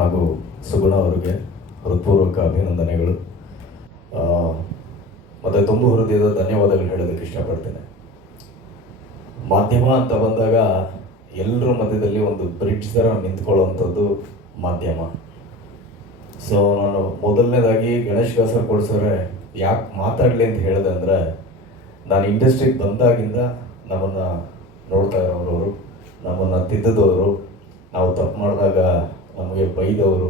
ಹಾಗೂ ಸುಗುಣ ಅವರಿಗೆ ಹೃತ್ಪೂರ್ವಕ ಅಭಿನಂದನೆಗಳು ಮತ್ತು ತುಂಬ ಹೃದಯದ ಧನ್ಯವಾದಗಳು ಹೇಳೋದಕ್ಕೆ ಇಷ್ಟಪಡ್ತೇನೆ. ಮಾಧ್ಯಮ ಅಂತ ಬಂದಾಗ ಎಲ್ಲರ ಮಧ್ಯದಲ್ಲಿ ಒಂದು ಬ್ರಿಡ್ಜ್ ಥರ ನಿಂತ್ಕೊಳ್ಳುವಂಥದ್ದು ಮಾಧ್ಯಮ. ಸೊ ನಾನು ಮೊದಲನೇದಾಗಿ ಗಣೇಶ್ ಕಾಸರಗೋಡು ಸರ್ ಯಾಕೆ ಮಾತಾಡಲಿ ಅಂತ ಹೇಳಿದೆ ಅಂದರೆ, ನಾನು ಇಂಡಸ್ಟ್ರಿಗೆ ಬಂದಾಗಿಂದ ನಮ್ಮನ್ನು ನೋಡ್ತಾ ಇರೋರು, ನಮ್ಮನ್ನು ತಿದ್ದದವರು, ನಾವು ತಪ್ಪು ಮಾಡಿದಾಗ ನಮಗೆ ಬೈದವರು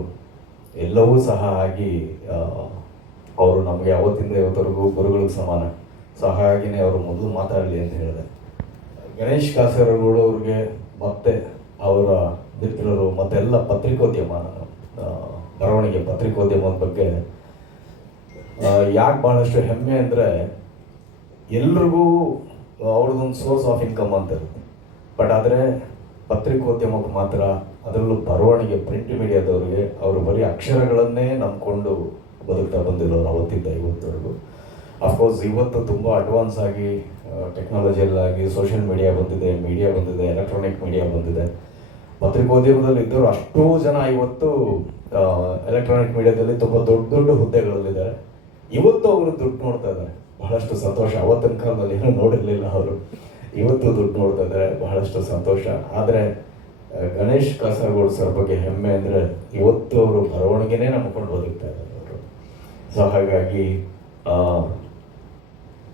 ಎಲ್ಲವೂ ಸಹ ಆಗಿ ಅವರು ನಮಗೆ ಯಾವತ್ತಿಂದ ಇವತ್ತರೆಗೂ ಗುರುಗಳಿಗೆ ಸಮಾನ. ಸೊ ಹಾಗಾಗಿನೇ ಅವರು ಮೊದಲು ಮಾತಾಡಲಿ ಅಂತ ಹೇಳಿದೆ. ಗಣೇಶ್ ಕಾಸರಗೋಡು ಅವ್ರಿಗೆ ಮತ್ತು ಅವರ ಮಿತ್ರರು ಮತ್ತೆಲ್ಲ ಪತ್ರಿಕೋದ್ಯಮ, ಬರವಣಿಗೆ ಪತ್ರಿಕೋದ್ಯಮದ ಬಗ್ಗೆ ಯಾಕೆ ಭಾಳಷ್ಟು ಹೆಮ್ಮೆ ಅಂದರೆ, ಎಲ್ರಿಗೂ ಅವ್ರದ್ದೊಂದು ಸೋರ್ಸ್ ಆಫ್ ಇನ್ಕಮ್ ಅಂತ ಇರುತ್ತೆ. ಬಟ್ ಆದರೆ ಪತ್ರಿಕೋದ್ಯಮಕ್ಕೆ ಮಾತ್ರ, ಅದರಲ್ಲೂ ಬರವಣಿಗೆ ಪ್ರಿಂಟ್ ಮೀಡಿಯಾದವ್ರಿಗೆ, ಅವರು ಬರೀ ಅಕ್ಷರಗಳನ್ನೇ ನಂಬಿಕೊಂಡು ಬದುಕ್ತಾ ಬಂದಿರೋರು ಅವತ್ತಿಂದ ಇವತ್ತವರೆಗೂ. ಅಫ್ಕೋರ್ಸ್ ಇವತ್ತು ತುಂಬ ಅಡ್ವಾನ್ಸ್ ಆಗಿ ಟೆಕ್ನಾಲಜಿಯಲ್ಲಾಗಿ ಸೋಷಿಯಲ್ ಮೀಡಿಯಾ ಬಂದಿದೆ, ಎಲೆಕ್ಟ್ರಾನಿಕ್ ಮೀಡಿಯಾ ಬಂದಿದೆ. ಪತ್ರಿಕೋದ್ಯಮದಲ್ಲಿ ಇದ್ದವರು ಅಷ್ಟೂ ಜನ ಇವತ್ತು ಎಲೆಕ್ಟ್ರಾನಿಕ್ ಮೀಡಿಯಾದಲ್ಲಿ ತುಂಬ ದೊಡ್ಡ ದೊಡ್ಡ ಹುದ್ದೆಗಳಲ್ಲಿದ್ದಾರೆ. ಇವತ್ತು ಅವರು ದುಡ್ಡು ನೋಡ್ತಾ ಇದ್ದಾರೆ, ಬಹಳಷ್ಟು ಸಂತೋಷ. ಅವತ್ತಿನ ಕಾಲದಲ್ಲಿ ಏನೂ ನೋಡಿರಲಿಲ್ಲ ಅವರು, ಇವತ್ತು ದುಡ್ಡು ನೋಡ್ತಾ ಇದ್ದಾರೆ, ಬಹಳಷ್ಟು ಸಂತೋಷ. ಆದರೆ ಗಣೇಶ್ ಕಾಸರಗೋಡು ಸರ್ ಬಗ್ಗೆ ಹೆಮ್ಮೆ ಅಂದರೆ, ಇವತ್ತು ಅವರು ಬರವಣಿಗೆನೇ ನಂಬ್ಕೊಂಡು ಬದುಕ್ತಾ ಇದ್ದಾರೆ ಅವರು. ಸೊ ಹಾಗಾಗಿ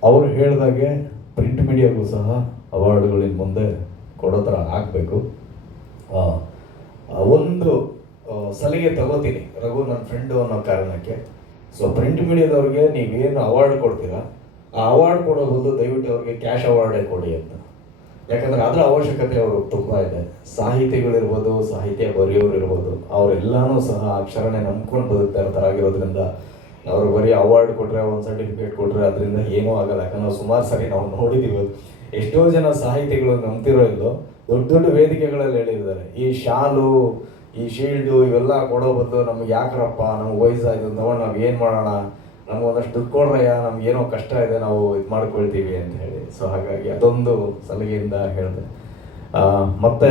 ಅವರು ಹೇಳಿದಾಗೆ ಪ್ರಿಂಟ್ ಮೀಡಿಯಾಗೂ ಸಹ ಅವಾರ್ಡ್ಗಳಿಂದ ಮುಂದೆ ಕೊಡೋ ಥರ ಆಗಬೇಕು. ಒಂದು ಸಲಿಗೆ ತಗೋತೀನಿ, ರಘು ನನ್ನ ಫ್ರೆಂಡು ಅನ್ನೋ ಕಾರಣಕ್ಕೆ. ಸೊ ಪ್ರಿಂಟ್ ಮೀಡಿಯಾದವ್ರಿಗೆ ನೀವೇನು ಅವಾರ್ಡ್ ಕೊಡ್ತೀರಾ, ಆ ಅವಾರ್ಡ್ ಕೊಡೋ ಬದಲು ದಯವಿಟ್ಟು ಅವ್ರಿಗೆ ಕ್ಯಾಶ್ ಅವಾರ್ಡೇ ಕೊಡಿ ಅಂತ. ಯಾಕಂದರೆ ಅದರ ಅವಶ್ಯಕತೆ ಅವ್ರಿಗೆ ತುಂಬ ಇದೆ. ಸಾಹಿತಿಗಳಿರ್ಬೋದು, ಸಾಹಿತ್ಯ ಬರೆಯೋರು ಇರ್ಬೋದು, ಅವರೆಲ್ಲನೂ ಸಹ ಅಕ್ಷರನೇ ನಂಬ್ಕೊಂಡು ಬದುಕ್ತಾ ಇರೋದ್ರಿಂದ ಅವರು ಬರೀ ಅವಾರ್ಡ್ ಕೊಟ್ಟರೆ, ಒಂದು ಸರ್ಟಿಫಿಕೇಟ್ ಕೊಟ್ಟರೆ ಅದರಿಂದ ಏನೂ ಆಗಲ್ಲ. ಯಾಕಂದ್ರೆ ಸುಮಾರು ಸರಿ ನಾವು ನೋಡಿದ್ದೀವಿ, ಎಷ್ಟೋ ಜನ ಸಾಹಿತಿಗಳು ನಂಬ್ತಿರೋ ಇಲ್ಲೋ ದೊಡ್ಡ ದೊಡ್ಡ ವೇದಿಕೆಗಳಲ್ಲಿ ಹೇಳಿದ್ದಾರೆ, ಈ ಶಾಲು, ಈ ಶೀಲ್ಡು ಇವೆಲ್ಲ ಕೊಡೋ ಬದಲು ನಮ್ಗೆ ಯಾಕ್ರಪ್ಪ, ನಮ್ಗೆ ವಯಸ್ಸಾಯ್ತು ತಗೊಂಡು ನಾವು ಏನು ಮಾಡೋಣ, ನಮ್ಗೆ ಒಂದಷ್ಟು ದುಡ್ಡು ಕೊಡ್ರಯ್ಯ, ನಮ್ಗೆ ಏನೋ ಕಷ್ಟ ಇದೆ, ನಾವು ಇದು ಮಾಡ್ಕೊಳ್ತೀವಿ ಅಂತ ಹೇಳಿ. ಸೊ ಹಾಗಾಗಿ ಅದೊಂದು ಸಲಿಗೆಯಿಂದ ಹೇಳಿದೆ. ಮತ್ತು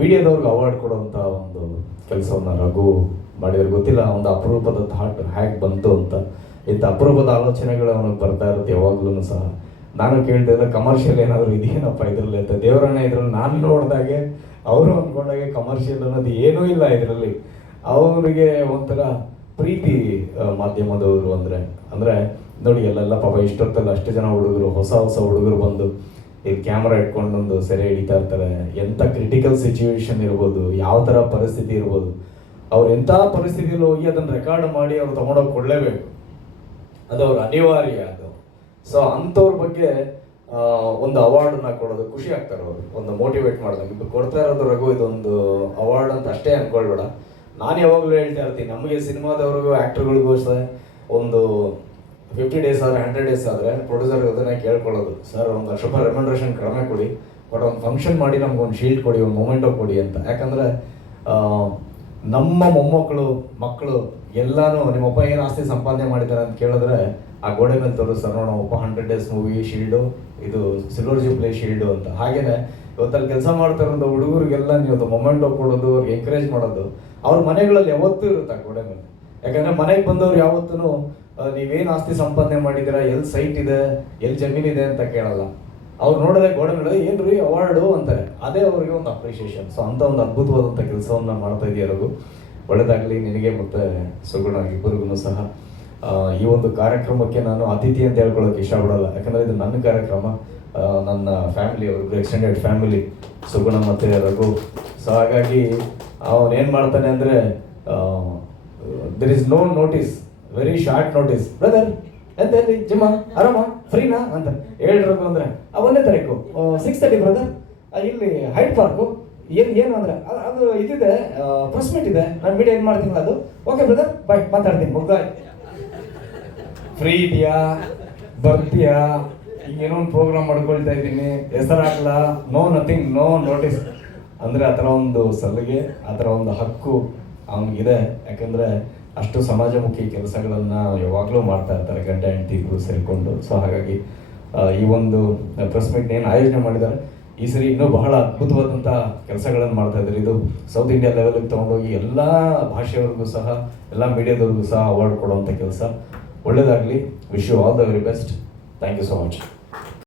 ಮೀಡಿಯಾದವ್ರಿಗೆ ಅವಾರ್ಡ್ ಕೊಡುವಂಥ ಒಂದು ಕೆಲಸವನ್ನು ರಘು ಮಾಡಿದ್ರೆ ಗೊತ್ತಿಲ್ಲ, ಒಂದು ಅಪರೂಪದ ಥಾಟ್ ಹ್ಯಾಕ್ ಬಂತು ಅಂತ. ಇಂಥ ಅಪರೂಪದ ಆಲೋಚನೆಗಳು ಅವನಿಗೆ ಬರ್ತಾ ಇರುತ್ತೆ ಯಾವಾಗ್ಲೂ ಸಹ. ನಾನು ಕೇಳ್ತಿದ್ದೆ ಕಮರ್ಷಿಯಲ್ ಏನಾದರೂ ಇದೆಯೇನಪ್ಪ ಇದರಲ್ಲಿ ಅಂತ. ದೇವರನ್ನ ಇದ್ರಲ್ಲಿ ನಾನು ನೋಡಿದಾಗೆ, ಅವರು ಅಂದ್ಕೊಂಡಾಗೆ ಕಮರ್ಷಿಯಲ್ ಅನ್ನೋದು ಏನೂ ಇಲ್ಲ ಇದರಲ್ಲಿ. ಅವರಿಗೆ ಒಂಥರ ಪ್ರೀತಿ ಮಾಧ್ಯಮದವರು ಅಂದರೆ ನೋಡಿ, ಎಲ್ಲೆಲ್ಲ ಪಾಪ ಇಷ್ಟೊತ್ತಲ್ಲ ಅಷ್ಟು ಜನ ಹುಡುಗರು, ಹೊಸ ಹುಡುಗರು ಬಂದು ಇಲ್ಲಿ ಕ್ಯಾಮ್ರಾ ಇಟ್ಕೊಂಡೊಂದು ಸೆರೆ ಹಿಡಿತಾ ಇರ್ತಾರೆ. ಎಂಥ ಕ್ರಿಟಿಕಲ್ ಸಿಚುವೇಶನ್ ಇರ್ಬೋದು, ಯಾವ ಥರ ಪರಿಸ್ಥಿತಿ ಇರ್ಬೋದು, ಅವ್ರು ಎಂಥ ಪರಿಸ್ಥಿತಿಯಲ್ಲಿ ಹೋಗಿ ಅದನ್ನು ರೆಕಾರ್ಡ್ ಮಾಡಿ ಅವ್ರು ತೊಗೊಂಡೋಗಿ ಕೊಡಲೇಬೇಕು, ಅದು ಅವ್ರ ಅನಿವಾರ್ಯ ಅದು. ಸೊ ಅಂಥವ್ರ ಬಗ್ಗೆ ಒಂದು ಅವಾರ್ಡನ್ನ ಕೊಡೋದು ಖುಷಿ ಆಗ್ತಾರೆ ಅವರು, ಒಂದು ಮೋಟಿವೇಟ್ ಮಾಡಿದಾಗ. ಇದು ಕೊಡ್ತಾ ಇರೋದು ರಘು ಇದೊಂದು ಅವಾರ್ಡ್ ಅಂತ ಅಷ್ಟೇ ಅಂದ್ಕೊಳ್ಬೇಡ. ನಾನು ಯಾವಾಗಲೂ ಹೇಳ್ತಾ ಇರ್ತೀನಿ, ನಮಗೆ ಸಿನಿಮಾದವ್ರಿಗೂ ಆ್ಯಕ್ಟ್ರುಗಳಿಗೂ ಸಹ ಒಂದು 50 days ಆದರೆ 100 days ಆದರೆ ಪ್ರೊಡ್ಯೂಸರ್ ಅದನ್ನೇ ಕೇಳ್ಕೊಳ್ಳೋದು, ಸರ್ ಒಂದು ₹1,00,000 ರೆಮ್ಯುನರೇಷನ್ ಕಡಿಮೆ ಕೊಡಿ, ಬಟ್ ಒಂದು ಫಂಕ್ಷನ್ ಮಾಡಿ ನಮ್ಗೊಂದು ಶೀಲ್ಡ್ ಕೊಡಿ, ಒಂದು ಮೊಮೆಂಟೋ ಕೊಡಿ ಅಂತ. ಯಾಕಂದರೆ ನಮ್ಮ ಮಕ್ಕಳು ಎಲ್ಲನೂ ನಿಮ್ಮಪ್ಪ ಏನು ಆಸ್ತಿ ಸಂಪಾದನೆ ಮಾಡಿದ್ದಾರೆ ಅಂತ ಕೇಳಿದ್ರೆ ಆ ಗೋಡೆ ಮೇಲೆ ತೋರಿಸ್ತಾರೆ, ನೋಡೋ ನಮ್ಮಪ್ಪ 100 days ಮೂವಿ ಶೀಲ್ಡು, ಇದು ಸಿಲ್ವರ್ ಜೂಬ್ಲಿ ಶೀಲ್ಡು ಅಂತ. ಹಾಗೆಯೇ ಇವತ್ತಲ್ಲಿ ಕೆಲಸ ಮಾಡ್ತಾರಂಥ ಹುಡುಗರಿಗೆಲ್ಲ ನೀವು ಮೊಮೆಂಟೋ ಕೊಡೋದು, ಅವ್ರಿಗೆ ಎಂಕರೇಜ್ ಮಾಡೋದು ಅವ್ರ ಮನೆಗಳಲ್ಲಿ ಯಾವತ್ತೂ ಇರುತ್ತೆ ಆ ಗೋಡೆ ಮೇಲೆ. ಯಾಕಂದರೆ ಮನೆಗೆ ಬಂದವ್ರು ಯಾವತ್ತೂ ನೀವೇನು ಆಸ್ತಿ ಸಂಪಾದನೆ ಮಾಡಿದ್ದೀರಾ, ಎಲ್ಲಿ ಸೈಟ್ ಇದೆ, ಎಲ್ಲಿ ಜಮೀನಿದೆ ಅಂತ ಕೇಳಲ್ಲ. ಅವ್ರು ನೋಡೋದೇ ಗೋಡೆ ಮೇಲೆ ಏನು ರೀ ಅವಾರ್ಡು ಅಂತಾರೆ, ಅದೇ ಅವ್ರಿಗೆ ಒಂದು ಅಪ್ರಿಷಿಯೇಷನ್. ಸೊ ಅಂಥ ಒಂದು ಅದ್ಭುತವಾದಂಥ ಕೆಲಸವನ್ನು ಮಾಡ್ತಾ ಇದೆಯಲ್ಲೂ ಒಳ್ಳೆಯದಾಗಲಿ ನಿನಗೆ ಮತ್ತು ಸುಗುಣ ಇಬ್ಬರಿಗೂ ಸಹ. ಈ ಒಂದು ಕಾರ್ಯಕ್ರಮಕ್ಕೆ ನಾನು ಅತಿಥಿ ಅಂತ ಹೇಳ್ಕೊಳ್ಳೋಕೆ ಇಷ್ಟಪಡಲ್ಲ, ಯಾಕಂದರೆ ಇದು ನನ್ನ ಕಾರ್ಯಕ್ರಮ, ನನ್ನ ಫ್ಯಾಮಿಲಿ, ಅವ್ರಿಗೂ ಎಕ್ಸ್ಟೆಂಡೆಡ್ ಫ್ಯಾಮಿಲಿ, ಸುಗುಣ ಮತ್ತು ರಘು. ಸೊ ಹಾಗಾಗಿ ಅವನೇನು ಮಾಡ್ತಾನೆ ಅಂದರೆ, there is no notice, very short notice, brother ಎಂತ ಹೇಳಿ ಜಿಮ್ಮ ಆರಾಮ ಫ್ರೀನಾ ಅಂತ ಹೇಳ್ರಘು ಅಂದರೆ, 1ನೇ ತಾರೀಕು 6:30 ಬ್ರದರ್, ಇಲ್ಲಿ ಹೈಟ್ ಪಾರ್ಕು, ಏನು ಅಂದರೆ ಅದು ಇದಿದೆ, ಪ್ರೆಸ್ ಮೀಟ್ ಇದೆ, ನಾನು ಮೀಡಿಯಾ ಏನು ಮಾಡ್ತೀನಿ ಅದು, ಓಕೆ ಬ್ರದರ್ ಬಾಯ್, ಮಾತಾಡ್ತೀನಿ, ಮುಗ್ದಾಯ್. ಫ್ರೀ ಇದೆಯಾ, ಬರ್ತೀಯಾ, ಈಗೇನೋ ಒಂದು ಪ್ರೋಗ್ರಾಮ್ ಮಾಡ್ಕೊಳ್ತಾ ಇದ್ದೀನಿ, ಹೆಸರು ಹಾಕಲ್ಲ, ನೋ ನಥಿಂಗ್, ನೋ ನೋಟಿಸ್ ಅಂದರೆ ಆ ಥರ ಒಂದು ಸಲಿಗೆ, ಆ ಥರ ಒಂದು ಹಕ್ಕು ಅವನಿಗಿದೆ. ಯಾಕಂದರೆ ಅಷ್ಟು ಸಮಾಜಮುಖಿ ಕೆಲಸಗಳನ್ನು ಯಾವಾಗಲೂ ಮಾಡ್ತಾ ಇರ್ತಾರೆ ಗಂಡ ಹೆಂಡತಿ ಇಬ್ಬರು ಸೇರಿಕೊಂಡು. ಸೊ ಹಾಗಾಗಿ ಈ ಒಂದು ಪ್ರೆಸ್ ಮೀಟ್ ಏನು ಆಯೋಜನೆ ಮಾಡಿದ್ದಾರೆ, ಈ ಸರಿ ಇನ್ನೂ ಬಹಳ ಅದ್ಭುತವಾದಂಥ ಕೆಲಸಗಳನ್ನು ಮಾಡ್ತಾ ಇದ್ದಾರೆ. ಇದು ಸೌತ್ ಇಂಡಿಯಾ ಲೆವೆಲ್ಗೆ ತೊಗೊಂಡೋಗಿ ಎಲ್ಲ ಭಾಷೆಯವ್ರಿಗೂ ಸಹ ಎಲ್ಲ ಮೀಡಿಯಾದವ್ರಿಗೂ ಸಹ ಅವಾರ್ಡ್ ಕೊಡುವಂಥ ಕೆಲಸ. ಒಳ್ಳೆಯದಾಗಲಿ. Wish you all the very best. Thank you so much.